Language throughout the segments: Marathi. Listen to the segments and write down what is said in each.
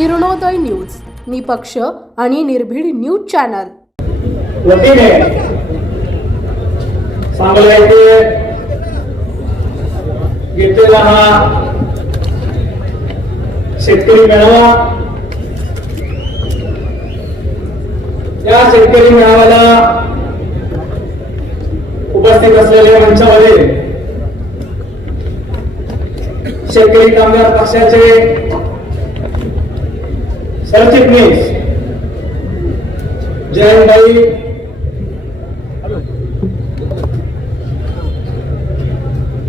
किरणोदय न्यूज निपक्ष आणि निर्भीड न्यूज चॅनल. वतीने चांगला येथे घेतलेला हा शेतकरी मेळावा या शेतकरी मेळाव्याला उपस्थित असलेल्या मंचामध्ये शेतकरी कामगार पक्षाचे सरचिटणीस जयंतभाई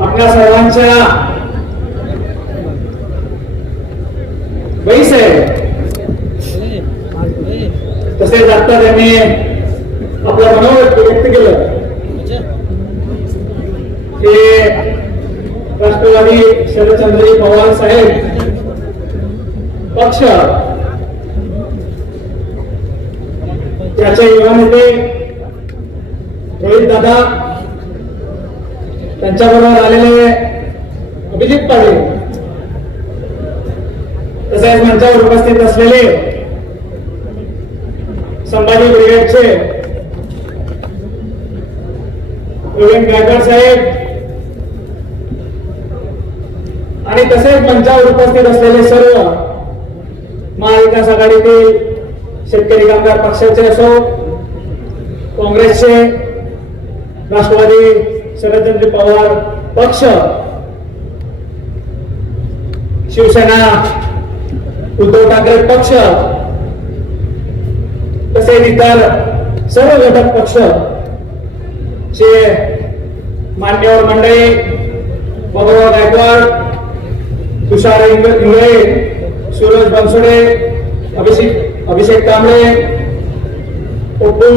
आपल्या सर्वांच्या बैस आहे तसेच आता त्यांनी? आपलं मनोगत व्यक्त केलं. ते राष्ट्रवादी शरदचंद्रजी पवार साहेब पक्ष त्याच्या युवा नेते रोहित दादा त्यांच्याबरोबर आलेले अभिजित पाटील तसेच मंचावर उपस्थित असलेले संभाजी ब्रिगेडचे गोविंद गायकर साहेब आणि तसेच मंचावर उपस्थित असलेले सर्व महाविकास आघाडीतील शेतकरी कामगार पक्षाचे असो काँग्रेसचे राष्ट्रवादी शरदचंद्र पवार पक्ष शिवसेना उद्धव ठाकरे पक्ष तसेच इतर सर्व घटक पक्ष चे मान्यवर मंडळी बाबुराव गायकवाड तुषार इंगळे सूरज बनसोडे अभिषेक अभिषेक कांबळे पप्पू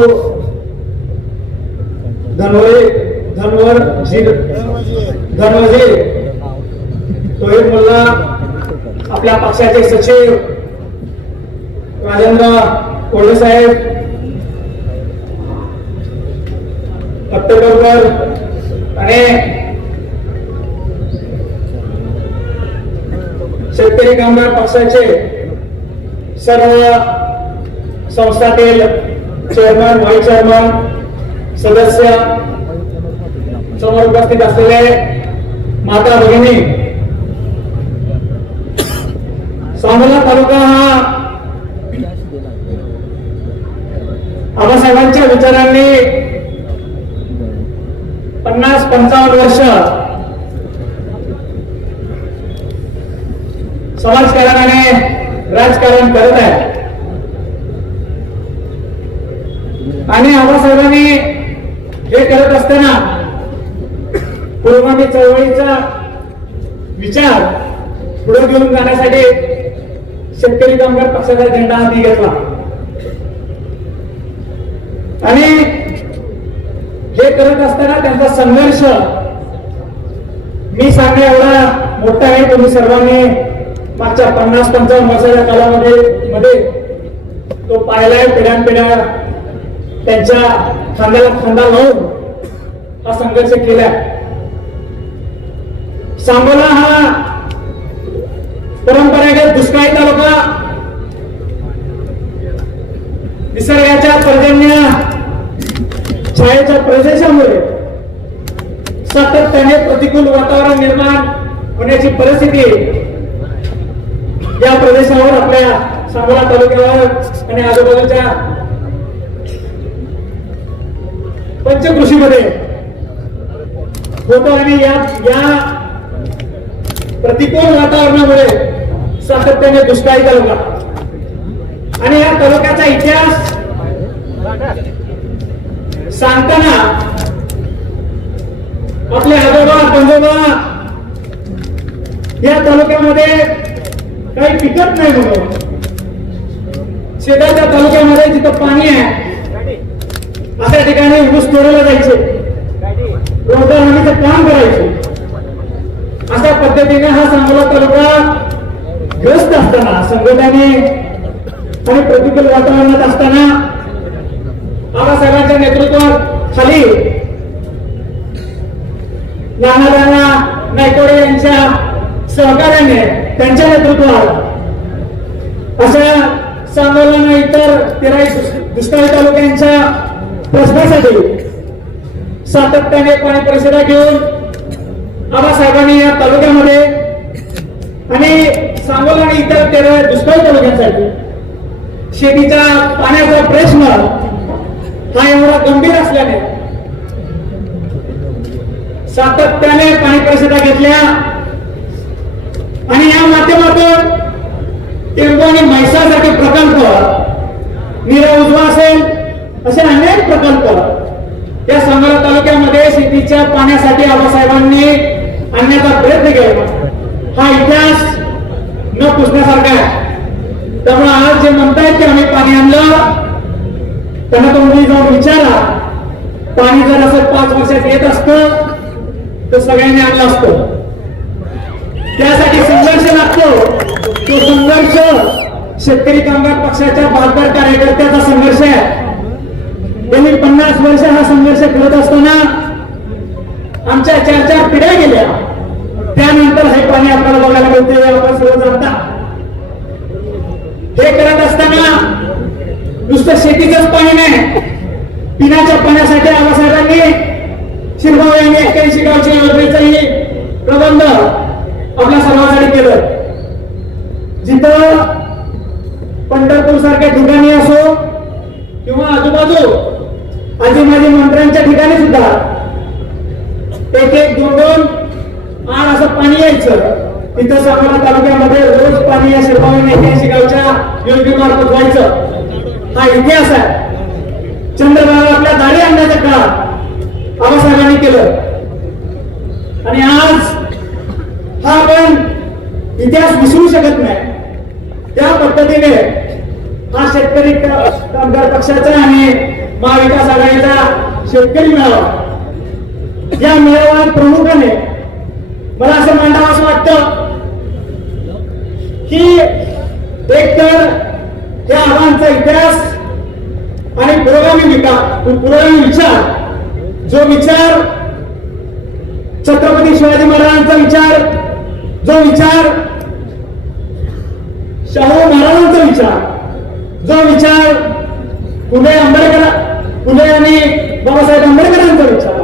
धनवरे धनवर झीर धनवजे तोहिर मुल्ला आपल्या पक्षाचे सचिव राजेंद्र कोल्हे साहेब पत्तेकरकर आणि शेतकरी कामगार पक्षाचे सर्व संस्थातील चेअरमन व्हाईस चेअरमन सदस्य समोर उपस्थित असलेले माता भगिनी सांगोला तालुका हा आबासाहेबांच्या विचारांनी पन्नास पंचावन्न वर्ष समाजकारणाने राजकारण करत आहे. आणि आबासाहेबांनी हे करत असताना पुरोगामी चळवळीचा विचार पुढे घेऊन जाण्यासाठी शेतकरी कामगार पक्षाचा झेंडा हाती घेतला. आणि हे करत असताना त्यांचा संघर्ष मी सांगणे एवढा मोठा आहे. तुम्ही सर्वांनी मागच्या पन्नास पंचावन्न वर्षाच्या कालामध्ये मध्ये तो पाहिलाय पिढ्यानपिढ्या त्यांच्या खांद्याला खांदा लावून हा संघर्ष केलाय सांगोला हा परंपरागत दुष्काळी तालुका निसर्गाच्या पर्जन्य छायेच्या प्रदेशामुळे सातत्याने प्रतिकूल वातावरण निर्माण होण्याची परिस्थिती या प्रदेशावर आपल्या सांगोला तालुक्यावर आणि आजूबाजूच्या पंचकृषीमध्ये. होतो आणि या या प्रतिकूल वातावरणामुळे सातत्याने दुष्काळी तालुका. आणि या तालुक्याचा इतिहास सांगताना आपले आजोबा पंजोबा या तालुक्यामध्ये काही पिकत नाही म्हणून. शेताच्या तालुक्यामध्ये जिथं पाणी आहे अशा ठिकाणी ऊस तोडायला जायचे. रोजगार हमीचं काम करायचे. अशा पद्धतीने हा सांगोला तालुका ग्रस्त असताना संघटने आणि प्रतिकूल वातावरणात असताना बाबासाहेबांच्या नेतृत्वात खाली नानादाना नायकोडे यांच्या सहकार्याने त्यांच्या नेतृत्वात अशा सांगोला इतर तेराई दुष्काळी तालुक्यांच्या प्रश्नासाठी सातत्याने पाणी परिषदा घेऊन आबासाहेबांनी या तालुक्यामध्ये आणि सांगोला आणि इतर तेरा दुष्काळी तालुक्यांसाठी शेतीच्या पाण्याचा प्रश्न हा एवढा गंभीर असल्याने सातत्याने पाणी परिषदा घेतल्या आणि या माध्यमातून टेम्पो आणि म्हैसासारखे प्रकल्प निरा उजवा असेल असे अनेक प्रकल्प. या सांगोला तालुक्यामध्ये शेतीच्या पाण्यासाठी आबासाहेबांनी आणण्याचा प्रयत्न केला. हा इतिहास न पुसण्यासारखा आहे. त्यामुळे आज जे म्हणतायत की आम्ही पाणी आणलं त्यांना तुम्ही जाऊन विचारा. पाणी जर असं पाच वर्षात येत असतं तर सगळ्यांनी आणलं असतं. त्यासाठी संघर्ष लागतो. तो संघर्ष शेतकरी कामगार पक्षाच्या बहात्तर कार्यकर्त्याचा संघर्ष आहे. गेली पन्नास वर्ष हा संघर्ष करत असताना आमच्या चार चार पिढ्या गेल्या. त्यानंतर हे पाणी आपल्याला बघायला मिळते आपण सर्व जाणता हे करत असताना नुसतं शेतीचंच पाणी नाही. पिण्याच्या पाण्यासाठी आबासाहेबांनी शिरभाऊ यांनी एक्क्याऐंशी गावच्या योजनेचाही प्रबंध आपल्या सर्वांसाठी केलं जिथं पंढरपूर सारख्या ठिकाणी असो किंवा आजूबाजू आजी माझे मंत्र्यांच्या ठिकाणी सुद्धा एक एक दोन दोन आण असं पाणी यायचं. तिथं सांगोला तालुक्यामध्ये रोज पाणी या शिरभाऊ ऐतिहासिक गावच्या योजनेमार्फत व्हायचं. हा इतिहास आहे. चंद्रभागा आपल्या दाढी आणण्याचं काळात बाबासाहेबांनी केलं. आणि आज हा आपण इतिहास विसरू शकत नाही. त्या पद्धतीने हा शेतकरी कामगार पक्षाचा आणि महाविकास आघाडीचा शेतकरी मेळावा. या मेळाव्यात प्रमुखाने मला असं मांडावं असं वाटतं की एक तर या आव्हानचा इतिहास आणि पुरोगामी विकास पुरोगामी विचार जो विचार छत्रपती शिवाजी महाराजांचा विचार जो विचार शाहू महाराजांचा विचार जो विचार पुणे आंबेडकर पुणे आणि बाबासाहेब आंबेडकरांचा विचार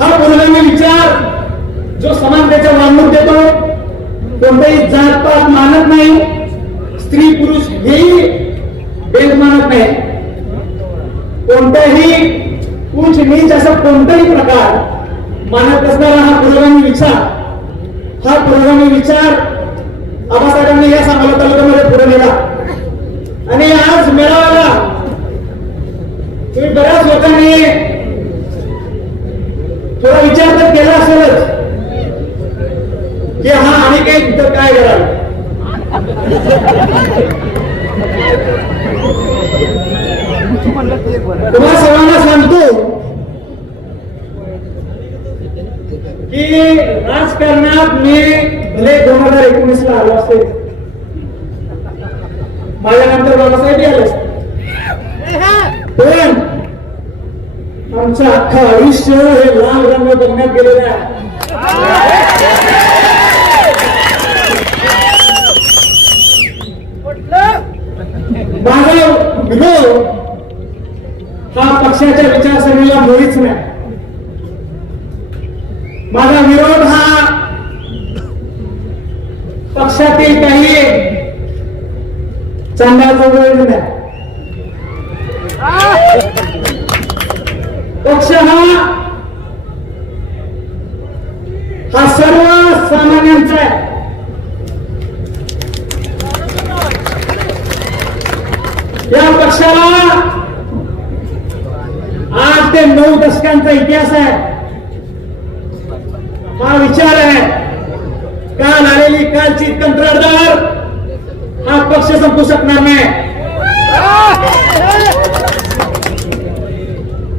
हा पुरोगामी विचार जो समानतेचा वागणूक देतो कोणताही जातपात मानत नाही स्त्री पुरुष हेही भेद मानत नाही. कोणताही उच्च नीच असा कोणताही प्रकार मानत असणारा हा पुरोगामी विचार हा पुरोगामी विचार आबासाहेबांनी या सांगोला तालुक्यामध्ये पुढे नेला. आणि आज मेळाव्याला तुम्ही बऱ्याच लोकांनी थोडा विचार तर केला असेलच. की हा आणि काही इथं काय करा तुम्हा सर्वांना सांगतो की राजकारणात मी भले दोन हजार एकोणीस ला आलो असेल. माझ्यानंतर बाबासाहेब आले पण आमचं अख्खं आयुष्य हे लाल रंग बघण्यात गेलेलं आहे. माझा विरोध हा पक्षाच्या विचारसरणीला मुळीच नाही. माझा विरोध हा पक्षातील काही चांगल्याचा विरोध पक्ष हा हा सर्व सामान्यांचा आहे. या पक्षाला आठ ते नऊ दशकांचा इतिहास आहे. हा विचार आहे. काल आलेली कालची कंत्राटदार हा पक्ष संपू शकणार नाही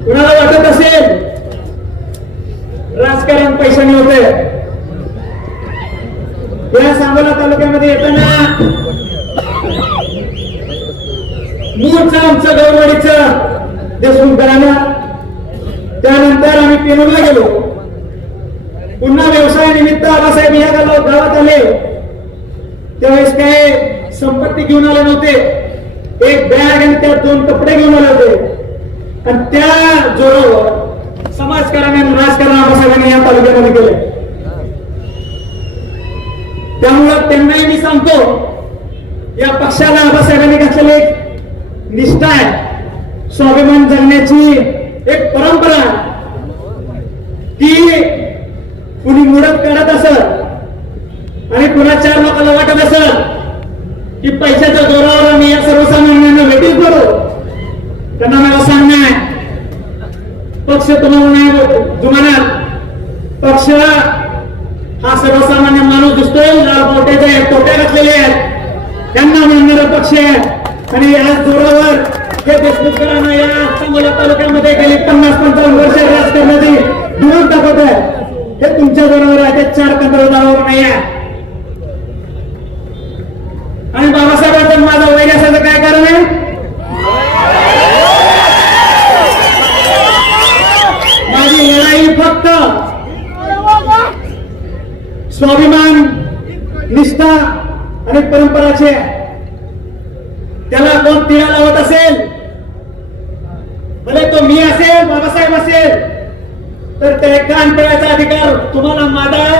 कुणाला वाटत असेल राजकारण पैशाने होते। या सांगोला तालुक्यामध्ये येताना मूळचं आमचं गौरवाडीचं देशमुख घराणं त्यानंतर आम्ही पेनूरला गेलो. पुन्हा व्यवसाय निमित्त आबासाहेब या गावात आले. त्यावेळेस काय संपत्ती घेऊन आले नव्हते. एक बॅग आणि त्यात दोन कपडे घेऊन आले होते. आणि त्या जोरावर समाजकारणाने राजकारण आबासाहेबांनी या तालुक्यामध्ये केले त्यामुळं त्यांनाही मी सांगतो या पक्षाला आबासाहेबांनी घातलेली एक निष्ठा आहे. स्वाभिमान जगण्याची एक परंपरा ती कुणी मुडत काढत असत आणि कुणा चार लोकांना वाटत असत की पैशाच्या जोरावर मी या सर्वसामान्यांना भेटी करू त्यांना मला सांगणं आहे. पक्ष तुम्हाला नाही जुमानात पक्ष हा सर्वसामान्य माणूस दिसतोय. लाल मोठ्याचे आहेत तोट्या घातलेले आहेत. त्यांना मानणारा पक्ष आहे. आणि या जोरावर हे देशमुखकरांना या सांगोला तालुक्यामध्ये गेली पन्नास पंचावन्न वर्ष राजकारणाची धुवून दाखवत आहे. हे तुमच्या जोरावर आहे. ते चार कंत्राटावर नाही आहे. आणि बाबासाहेबांचं माझं वैर असायचं काय कारण आहे? माझी लढाई फक्त स्वाभिमान निष्ठा आणि परंपराचे त्याला कोण तिळा लावत असेल? भले तो मी असेल बाबासाहेब असेल तर ते कान पिळायचा अधिकार तुम्हाला माझा आहे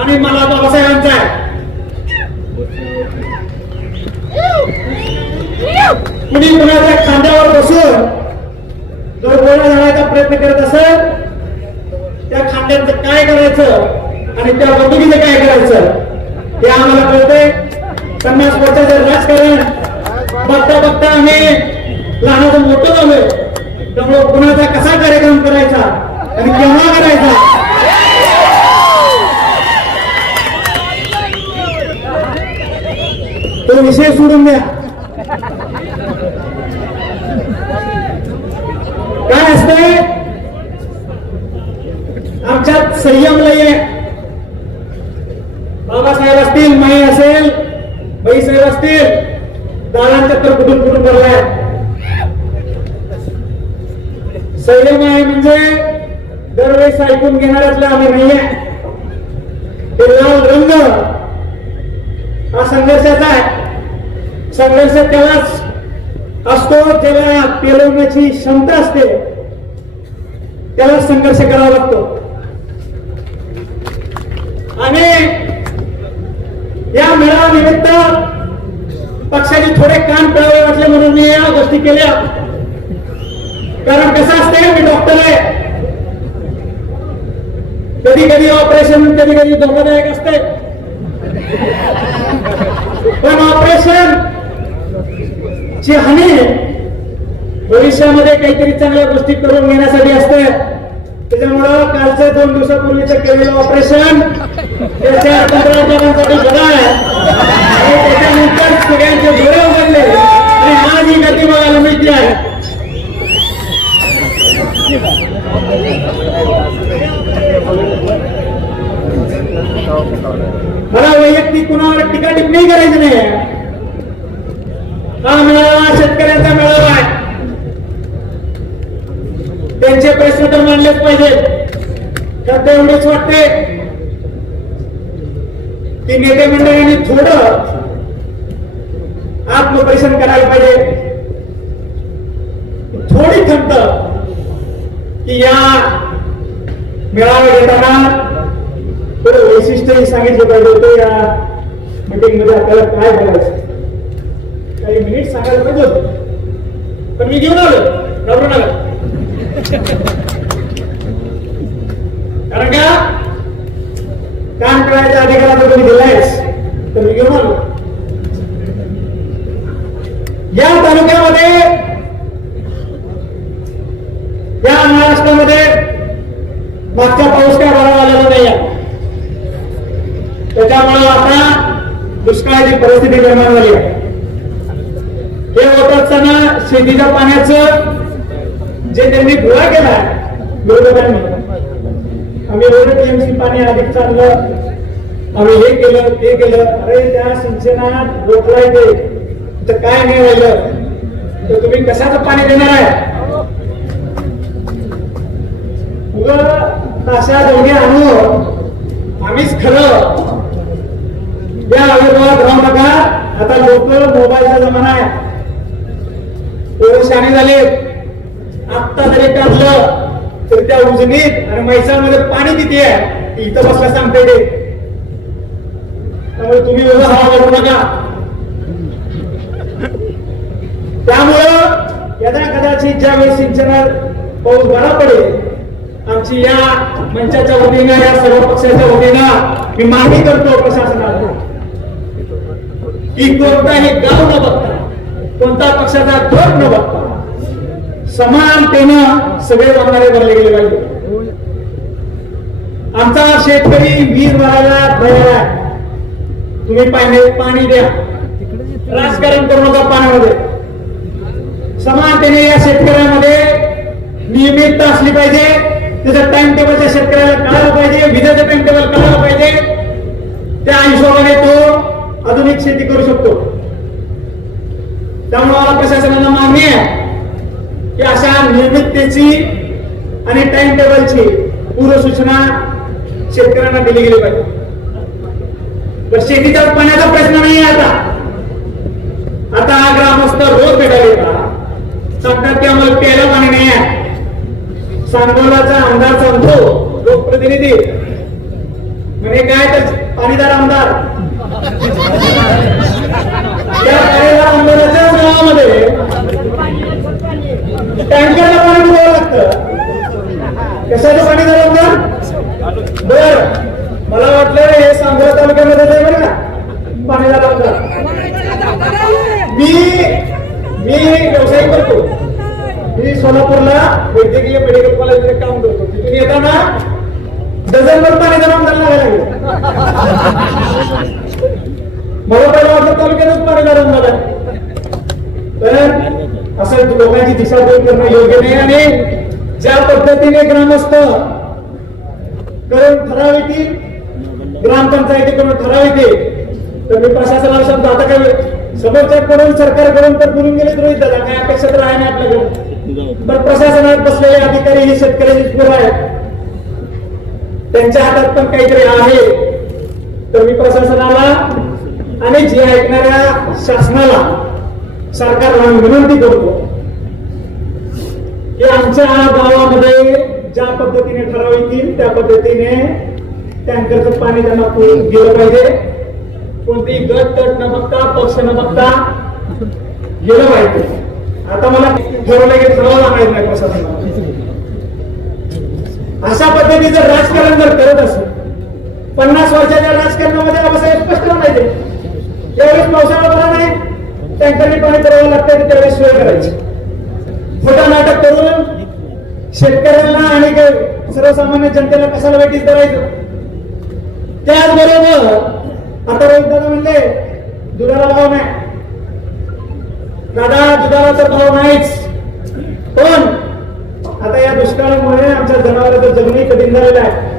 आणि मला बाबासाहेब कुणी कुणाच्या खांद्यावर बसून जर गोळा झाडायचा प्रयत्न करत असेल त्या खांद्याचं काय करायचं आणि त्या बंदुकीचं काय करायचं हे आम्हाला कळतंय. पन्नास वर्षाचं राजकारण बघता बघता आम्ही लहानाचं मोठं झालोय. त्यामुळे कुणाचा कसा कार्यक्रम करायचा आणि केव्हा करायचा? तो विषय सोडून द्या. असते. आमच्यात संयम लय बाबासाहेब असतील माई असेल बाईसाहेब असतील दादांच्या तर कुठून कुठून भरलाय. संयम आहे म्हणजे दरवेळेस ऐकून घेणाऱ्यातले आम्ही नाहीये. ते लाल रंग हा संघर्षाचा आहे. संघर्ष त्यालाच असतो त्याला पेलवण्याची क्षमता असते. त्याला संघर्ष करावा लागतो. आणि या मेळाव्यानिमित्त पक्षाचे थोडे कान पिळावे वाटले म्हणून मी या गोष्टी केल्या. कारण कसं असते मी डॉक्टर आहे. कधी कधी ऑपरेशन कधी कधी धोकादायक असते. पण ऑपरेशन ची हानी भविष्यामध्ये काहीतरी चांगल्या गोष्टी करून घेण्यासाठी असते. त्याच्यामुळं कालचं दोन दिवसापूर्वीचं केलेलं ऑपरेशन त्याच्या पंधरा जणांसाठी आहे आणि त्याच्यानंतर सगळ्यांचे डोळे उघडले. आणि आज ही गती बघायला मिळते आहे मला वैयक्तिक कुणावर टीका टिप्पणी करायची नाही. हा मेळावा? शेतकऱ्यांचा मेळावा आहे. त्यांचे प्रश्न तर मांडलेच पाहिजेत तर एवढेच वाटते? की नेते मंडळींनी थोडं आत्मपरीक्षण करायला पाहिजे. थोडी खंत की या मेळावा घेताना थोडं वैशिष्ट्य सांगितलं पाहिजे होतं या मीटिंगमध्ये आपल्याला काय बोलायचं काही मिनिट सांगायला पाहिजे होत. पण मी घेऊन आलो. घाबरू नका. कारण का? कान करायच्या अधिकाराचा तुम्ही दिलायच तर मी घेऊन आलो. या तालुक्यामध्ये या महाराष्ट्रामध्ये मागचा पाऊस काय बरा आलेला नाही आहे त्याच्यामुळे आता दुष्काळाची परिस्थिती निर्माण झाली आहे. हे होत असताना शेतीच्या पाण्याचं जे त्यांनी गोळा केला विरोधकांनी. आम्ही एवढं टीएमसी पाणी अधिक चाललं आम्ही हे केलं ते केलं. अरे त्या सिंचनात रोखलाय ते. तर काय नाही राहिलं? तर तुम्ही कशाचं पाणी देणार आहे? उगा ताशा दोघे आणू. आम्हीच खरं. या अविर्भावात राहू नका आता लोक मोबाईलचा जमाना आहे. पोरं शाणे झाले आत्ता जरी टाकलं तर त्या उजनीत आणि मैसामध्ये पाणी किती आहे? इथं बसला सांगते ते त्यामुळे तुम्ही एवढं हवा करू नका. त्यामुळं यदा कदाचित ज्यावेळी सिंचनात पाऊस बरा पडेल आमची या मंचाच्या वतीनं या सर्व पक्षाच्या वतीनं मी मागणी करतो प्रशासनाला. की कोणताही गाव न बघता कोणता पक्षाचा गट न बघता समानतेनं सगळे वागणारे भरले गेले पाहिजे. आमचा शेतकरी वीर भरायला तयार आहे. तुम्ही पाहिले पाणी द्या. राजकारण करू नका पाण्यामध्ये. समानतेने या शेतकऱ्यामध्ये नियमितता असली पाहिजे. त्याचं टाइम टेबलच्या शेतकऱ्याला कळायला पाहिजे. विजेचं टाइम टेबल कळायला पाहिजे. त्या हिशोबाने तो आधुनिक शेती करू शकतो. त्यामुळे मला प्रशासनाला मागणी आहे. की अशा नियमिततेची आणि टाइम टेबलची पूर्व सूचना शेतकऱ्यांना दिली गेली पाहिजे. शेतीच्या पाण्याचा प्रश्न नाही आता. आता हा ग्रामस्थ रोज भेटायला येतात सांगतात की आम्हाला प्यायला पाणी नाही आहे. सांगोलाचा आमदार सांगतो लोकप्रतिनिधी. म्हणजे काय तर पाणीदार आमदार त्या पाणीदार आमदाराच्या गावामध्ये टँकरला पाणी पुरवावं लागतं कशाचं पाणी झालं आमदार बर मला वाटलं हे सांगोला तालुक्यामध्ये आहे बरं का पाणीदार आमदार मी मी व्यवसाय करतो कोल्हापूरला वैद्यकीय मेडिकल कॉलेजमध्ये काम करतो तिथून येताना डझनभर पाणी जमा करायला लागले. मला पहिला वाटलं तालुक्यातच पाणी जमा झालं तर असं लोकांची दिशाभूल करणं योग्य नाही आणि ज्या पद्धतीने ग्रामस्थ करून ठराव येतील ग्रामपंचायतीकडून ठराव येते तर मी प्रशासनाला शब्द आता काय समोरच्याकडून सरकारकडून तर बोलून गेले तर दादा काय अपेक्षा तर आहे ना आपल्याकडून. पण प्रशासनात बसलेले अधिकारी हे शेतकऱ्याचे पूर आहेत. त्यांच्या हातात पण काहीतरी आहे. तर मी प्रशासनाला आणि जे ऐकणाऱ्या शासनाला सरकारला विनंती करतो की आमच्या गावामध्ये ज्या पद्धतीने ठराव येतील त्या पद्धतीने टँकरचं पाणी त्यांना गेलं पाहिजे. कोणतीही गट तट न बघता पक्ष न बघता गेलं पाहिजे. आता मला ठरवलं की ठराव माहीत नाही प्रशासनाला. अशा पद्धतीचं राजकारण जर करत असेल पन्नास वर्षाच्या राजकारणामध्ये आबासाहेब स्पष्ट माहिती त्यावेळेस पावसाळा बरा नाही टँकरने पाणी करावं लागतं त्यावेळेस सोय करायची. खोटा नाटक करून शेतकऱ्यांना आणि काही सर्वसामान्य जनतेला कशाला वेटीस करायचं? त्याचबरोबर आता रोहित दादा म्हणले दुधाला भाव नाही. दादा दुधाला तर भाव नाहीच. पण आता या दुष्काळामुळे आमच्या जनावरांचं जगणी कठीण झालेलं आहे.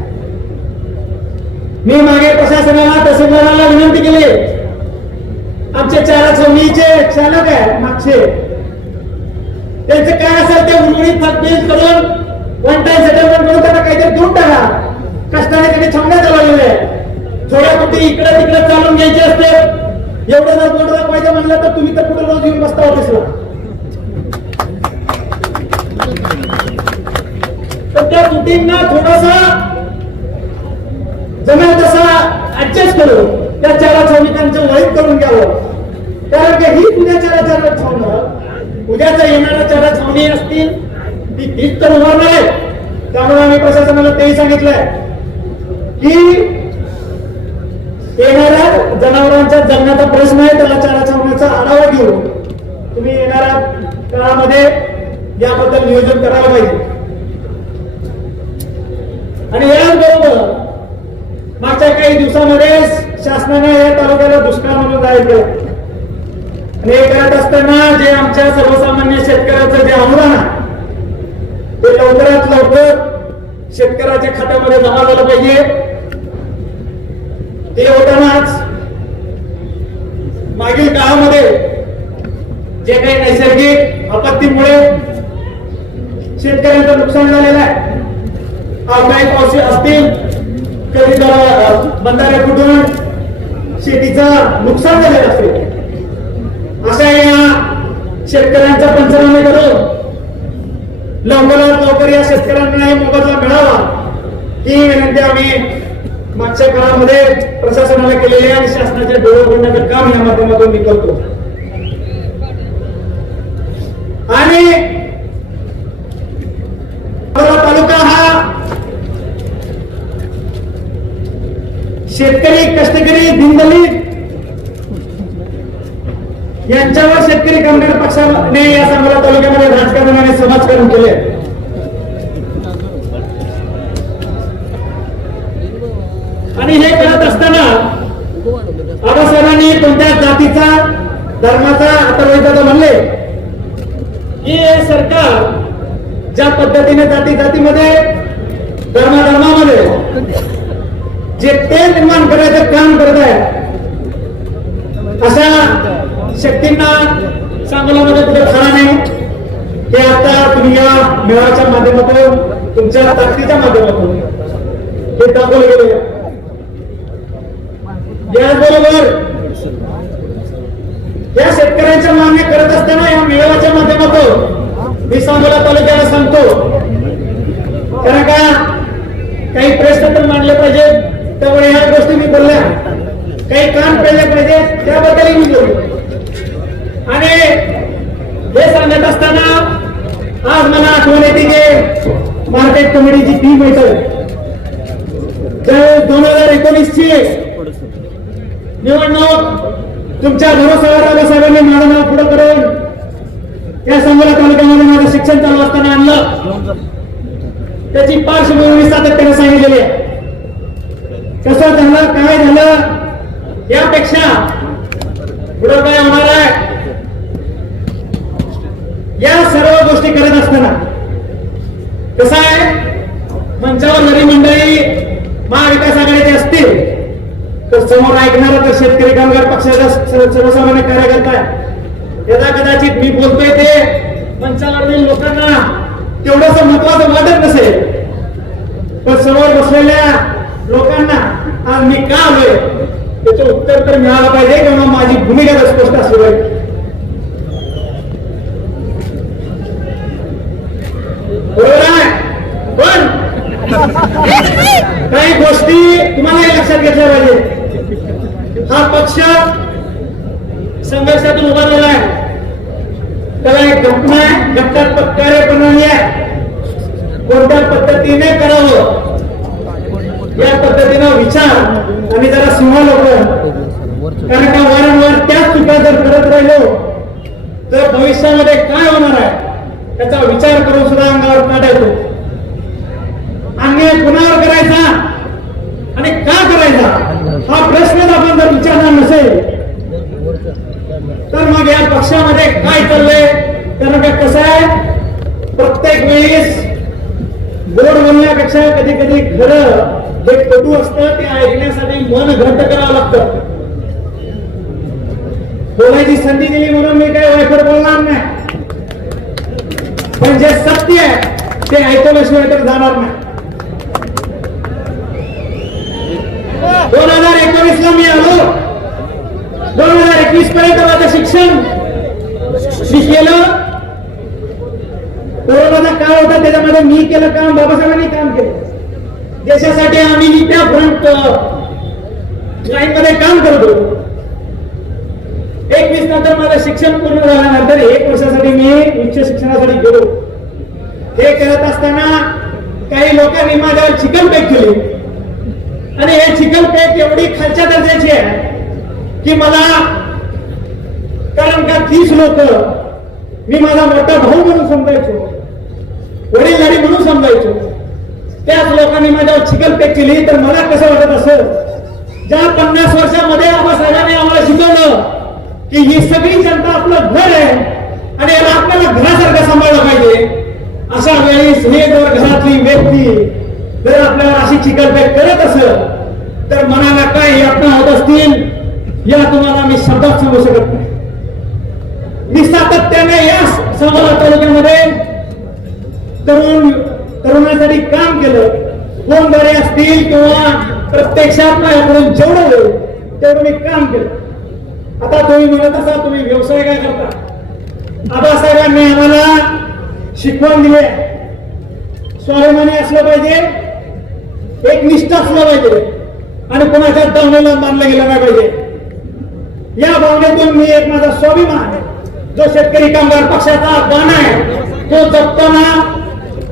मी मागे प्रशासनाला तहसीलदाराला विनंती केली. आमचे चारा जमिनीचे चालक आहे मागचे. त्यांचे काय असेल ते उर्वरित थकबीज करून वन टाइम सेटलमेंट करून त्यांना काहीतरी दूर टाका. कष्टाने त्यांनी छावण्या चालवलेल्या आहे थोड्या कुठे इकडे तिकडे चालून घ्यायचे असते. एवढं जर बोर्ड पाहिजे म्हणलं तर तुम्ही तर पुढे रोज येऊन बसता ऑफिसला तर त्या तुटींना थोडासा जमेल तसा ऍडजस्ट करू. त्या चारा श्रमिकांचं वैध करून घ्यावं. कारण की ही उद्या चारा चारा छावणं उद्याचा येणाऱ्या चारा छावणी असतील ती तीच तर उभारणार आहे त्यामुळे आम्ही प्रशासनाला तेही सांगितलंय की येणाऱ्या जनावरांच्या जगण्याचा प्रश्न आहे त्याला चारा छावण्याचा आढावा घेऊ. तुम्ही येणाऱ्या काळामध्ये याबद्दल नियोजन करायला पाहिजे. आणि याचबरोबर मागच्या काही दिवसामध्ये शासनाने या तालुक्याला दुष्काळ म्हणून जाहीर केला. आणि हे करत असताना जे आमच्या सर्वसामान्य शेतकऱ्याचं जे अनुदान आहे ते लवकरात लवकर शेतकऱ्याच्या खात्यामध्ये जमा झालं पाहिजे ते होतानाच मागील काळामध्ये जे काही नैसर्गिक आपत्तीमुळे शेतकऱ्यांचं नुकसान झालेलं आहे. काही पाऊस असतील कधी बंधारे फुटून शेतीचं नुकसान झालेलं असेल अशा या शेतकऱ्यांचा पंचनामे करून लवकरात लवकर या शेतकऱ्यांना हे मोबदला मिळावा ही विनंती आम्ही मागच्या काळामध्ये प्रशासनाला केलेली आहे आणि शासनाच्या डोळे उघडण्याचं काम या माध्यमातून मी करतो. आणि तालुका हा शेतकरी कष्टकरी दिनदलित यांच्यावर शेतकरी कामगार पक्षाने या सांगोला तालुक्यामध्ये राजकारण आणि समाजकारण केले. आणि हे करत असताना आबासाहेबांनी कोणत्या जातीचा धर्माचा आता म्हणले? की हे सरकार ज्या पद्धतीने जाती जातीमध्ये धर्माधर्मामध्ये जे ते निर्माण करायचं काम करत आहे अशा शक्तींना सांगोलामध्ये कुठे खरा नाही. हे आता तुम्ही या मेळाव्याच्या माध्यमातून तुमच्या ताकदीच्या माध्यमातून हे दाखवलं गेलं याचबरोबर या शेतकऱ्यांच्या मागण्या करत असताना या मेळाव्याच्या माध्यमातून मी सांगोला तालुक्याला सांगतो. कारण का? काही प्रश्न तर मांडले पाहिजे त्यामुळे ह्या गोष्टी मी बोलल्या. काही काम केले पाहिजे त्याबद्दलही मी बोललो. आणि हे सांगत असताना आज मला आठवण येते की मार्केट कमिटीची ती बैठक. ज्यावेळेस दोन हजार एकोणीस ची निवडणूक तुमच्या भरोसावर बाबासाहेबांनी माझं नाव पुढे करून या सांगोला तालुक्यामध्ये माझं शिक्षण चालू असताना आणलं. त्याची पार्श्वभूमी सातत्याने सांगितलेली आहे. कसं झालं काय झालं यापेक्षा पुढं काय होणार आहे? या सर्व गोष्टी करत असताना कसं आहे? मंचावर जरी मंडळी महाविकास आघाडीचे असतील. तर समोर ऐकणारा तर शेतकरी कामगार पक्षाचा सर्वसामान्य कार्यकर्ता आहे. यदा कदाचित मी बोलतोय ते मंचावरील लोकांना तेवढंच महत्वाचं वाटत नसेल. पण समोर बसलेल्या लोकांना आज मी का आलोय? त्याचं उत्तर तर मिळालं पाहिजे किंवा माझी भूमिका तर स्पष्ट असली पाहिजे. बरोबर आहे? पण काही गोष्टी तुम्हाला हे लक्षात घेतल्या पाहिजे हा पक्ष संघर्षातून उभा झाला आहे. त्याला एक घटना आहे घटनात्मक कार्यप्रणाली आहे. कोणत्या पद्धतीने करावं? या पद्धतीनं विचार आणि जरा सिंहालोकन कारण का वारंवार त्याच चुका जर करत राहिलो तर भविष्यामध्ये काय होणार आहे? त्याचा विचार करून सुद्धा अंगावर काढायचो अन्याय कुणावर करायचा आणि का करायचा हा प्रश्न आपण जर विचारणार नसेल तर मग या पक्षामध्ये काय चाललंय कारण का कसं आहे प्रत्येक वेळेस गोड बोलण्यापेक्षा कधी कधी खरं जे कटू असतं ते ऐकण्यासाठी मन घट्ट करावं लागतं बोलायची संधी दिली म्हणून मी काही वायफर बोलणार नाही पण जे सत्य आहे ते ऐकल्याशिवाय तर जाणार नाही दोन हजार एकोणीस ला मी आलो दोन हजार एकवीस पर्यंत माझं शिक्षण मी केलं कोरोनाचा काळ होता त्याच्यामध्ये मी केलं काम बाबासाहेबांनी काम केलं देशासाठी आम्ही त्या फ्रंट लाईन मध्ये काम करत होतो एकवीस नंतर माझं शिक्षण पूर्ण झाल्यानंतर एक वर्षासाठी मी उच्च शिक्षणासाठी गेलो. हे करत असताना काही लोकांनी माझ्यावर चिकन चिकनपेक केली. आणि हे चिकन चिकनपेक एवढी खालच्या दर्जाची आहे की मला कारण का तीस लोक मी माझा मोठा भाऊ म्हणून समजायचो वडील वडीलधारी म्हणून समजायचो. त्याच लोकांनी माझ्यावर चिकन चिकनपेक केली तर मला कसं वाटत असं? ज्या पन्नास वर्षामध्ये आबासाहेबांनी आम्हाला शिकवलं की ही सगळी जनता आपलं घर आहे आणि याला आपल्याला घरासारखं सांभाळलं पाहिजे. अशा वेळेस हे जर घरातली व्यक्ती जर आपल्याला अशी चिकलपेक करत असेल तर मनाला काय यातना होत असतील या तुम्हाला मी शब्दात सांगू शकत नाही. मी सातत्याने या समाला तालुक्यामध्ये तरुण तरुणासाठी काम केलं. फोन बरे असतील किंवा प्रत्यक्षात माझ्याकडून जेवढं होईल तेवढं मी काम केलं. आता तुम्ही म्हणत असा तुम्ही व्यवसाय काय करता? आबासाहेबांनी आम्हाला शिकवण दिले स्वाभिमानी असलं पाहिजे एक निष्ठा असलं पाहिजे आणि कोणाच्या दावणीला मानलं गेलं नाही पाहिजे. या भावनेतून मी एक माझा स्वाभिमान जो शेतकरी कामगार पक्षाचा बाणा आहे तो जपताना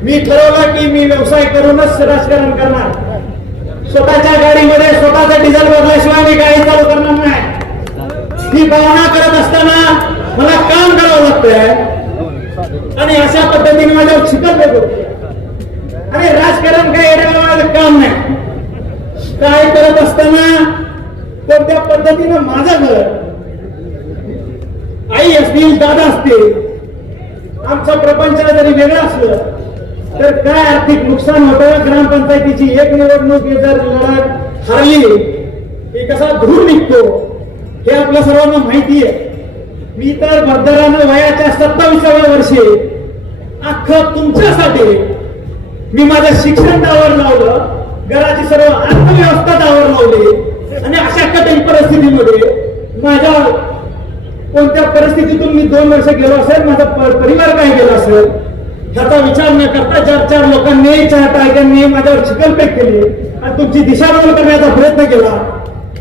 मी ठरवलं की मी व्यवसाय करूनच राजकारण करणार. स्वतःच्या गाडीमध्ये स्वतःचं डिझेल बदल्याशिवाय मी गाडी चालू करणार नाही. ही भावना करत असताना मला काम करावं लागतंय. आणि अशा पद्धतीने माझ्यावर शिकत होतो आणि राजकारण काय येण्याचं काम नाही. काय करत असताना कोणत्या पद्धतीनं माझं घर आई असतील दादा असतील आमचा प्रपंचाला जरी वेगळं असलं तर काय आर्थिक नुकसान होतं? ग्रामपंचायतीची एक निवडणूक जर लढत हरली की कसा धूर निघतो? हे आपल्या सर्वांना माहिती आहे. मी तर मतदारानं वयाच्या सत्तावीसाव्या वर्षी अख्खं तुमच्यासाठी मी माझं शिक्षण त्यावर लावलं घराची सर्व अर्थव्यवस्था त्यावर लावली आणि अशा कठीण परिस्थितीमध्ये माझ्या कोणत्या परिस्थितीतून मी दोन वर्ष गेलो असेल माझा परिवार काय गेला असेल ह्याचा विचार न करता चार चार लोकांनी चार टायकांनी माझ्यावर चिकलपेक केली आणि तुमची दिशाभूल करण्याचा प्रयत्न केला.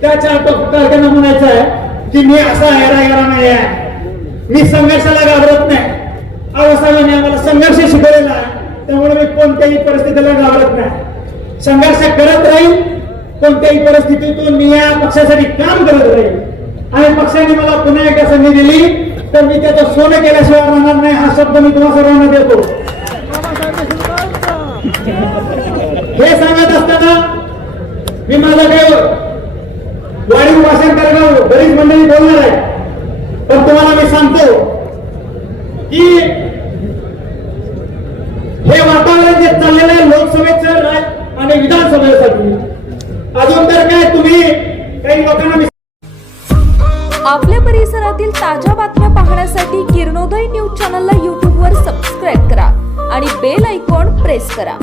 त्याच्या चार म्हणायचं आहे की मी असा हेरा हेरा नाही आहे. मी संघर्षाला घाबरत नाही. आवासाहेबांनी आम्हाला संघर्ष शिकवलेला आहे. त्यामुळे मी कोणत्याही परिस्थितीला घाबरत नाही. संघर्ष करत राहील कोणत्याही परिस्थितीतून मी या पक्षासाठी काम करत राहील. आणि पक्षाने मला पुन्हा एकदा संधी दिली तर मी त्याचं सोनं केल्याशिवाय राहणार नाही हा शब्द मी तुम्हाला सर्वांना देतो. हे सांगत असताना मी माझा काही वाढीव भाषण करणार बरीच मंडळी बोलणार आहे पण तुम्हाला मी सांगतो की हे वातावरण जे चाललेलं आहे लोकसभेचं राज आणि विधानसभेसाठी अजून तर काय तुम्ही काही लोकांना आपल्या परिसरातील ताज्या बातम्या पाहण्यासाठी किरणोदय न्यूज चॅनलला यूट्यूबवर सबस्क्राईब करा आणि बेल आयकॉन प्रेस करा.